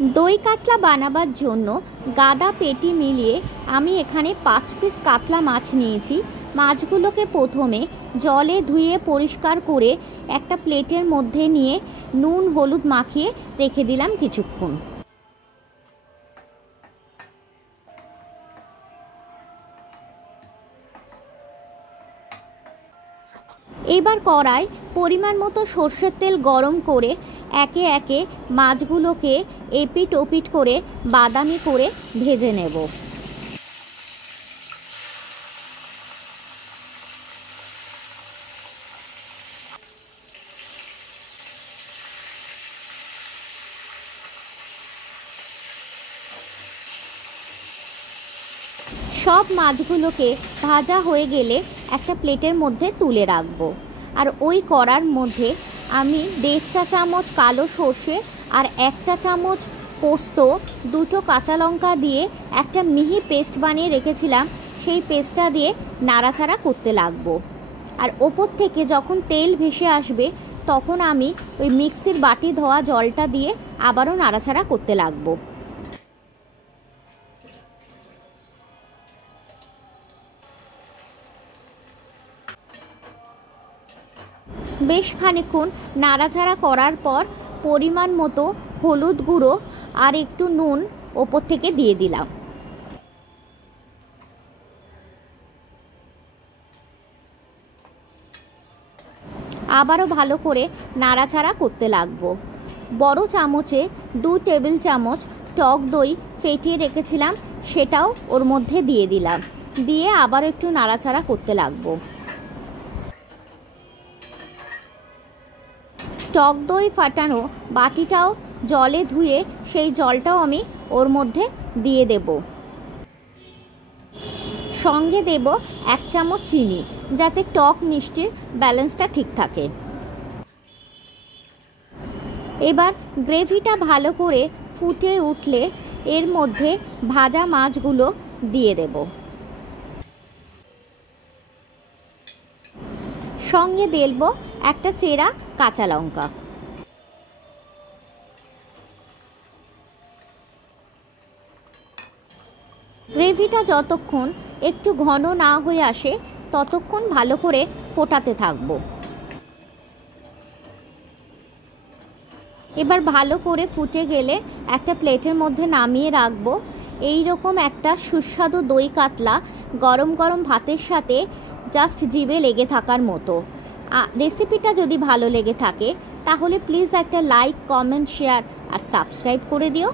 দই কাতলা বানাবার জন্য গাদা পেটি মিলিয়ে আমি এখানে 5 পিস কাতলা মাছ নিয়েছি। মাছগুলোকে প্রথমে জলে ধুয়ে পরিষ্কার করে একটা প্লেটের মধ্যে নিয়ে নুন হলুদ মাখিয়ে রেখে দিলাম কিছুক্ষণ। এবার কড়াই পরিমাণ মতো সর্ষের তেল গরম করে একে একে মাছগুলোকে এপিট ওপিট করে বাদামি করে ভেজে নেব। সব মাছগুলোকে ভাজা হয়ে গেলে একটা প্লেটের মধ্যে তুলে রাখবো। আর ওই কড়ার মধ্যে আমি 1.5 চা চামচ কালো সর্ষে আর 1 চা চামচ পোস্ত, 2টো কাঁচা লঙ্কা দিয়ে একটা মিহি পেস্ট বানিয়ে রেখেছিলাম, সেই পেস্টটা দিয়ে নাড়াচাড়া করতে লাগবো। আর ওপর থেকে যখন তেল ভেসে আসবে তখন আমি ওই মিক্সির বাটি ধোয়া জলটা দিয়ে আবারও নাড়াচাড়া করতে লাগবো। বেশ খানিকক্ষণ নাড়াচাড়া করার পর পরিমাণ মতো হলুদ গুঁড়ো আর একটু নুন ওপর থেকে দিয়ে দিলাম। আবারও ভালো করে নাড়াচাড়া করতে লাগবো। বড় চামচে 2 টেবিল চামচ টক দই ফেটিয়ে রেখেছিলাম, সেটাও ওর মধ্যে দিয়ে দিলাম। দিয়ে আবারও একটু নাড়াচাড়া করতে লাগবো। টক দই ফাটানো বাটিটাও জলে ধুয়ে সেই জলটাও আমি ওর মধ্যে দিয়ে দেব। সঙ্গে দেব 1 চামচ চিনি, যাতে টক মিষ্টির ব্যালেন্সটা ঠিক থাকে। এবার গ্রেভিটা ভালো করে ফুটে উঠলে এর মধ্যে ভাজা মাছগুলো দিয়ে দেব। সঙ্গে দেব একটা চেরা কাঁচা লঙ্কা। গ্রেভিটা যতক্ষণ একটু ঘন না হয়ে আসে ততক্ষণ ভালো করে ফোটাতে থাকবো। এবার ভালো করে ফুটে গেলে একটা প্লেটের মধ্যে নামিয়ে রাখবো। এই রকম একটা সুস্বাদু দই কাতলা গরম গরম ভাতের সাথে জাস্ট জিভে লেগে থাকার মতো। রেসিপিটা যদি ভালো লেগে থাকে তাহলে প্লিজ একটা লাইক, কমেন্ট, শেয়ার আর সাবস্ক্রাইব করে দিও।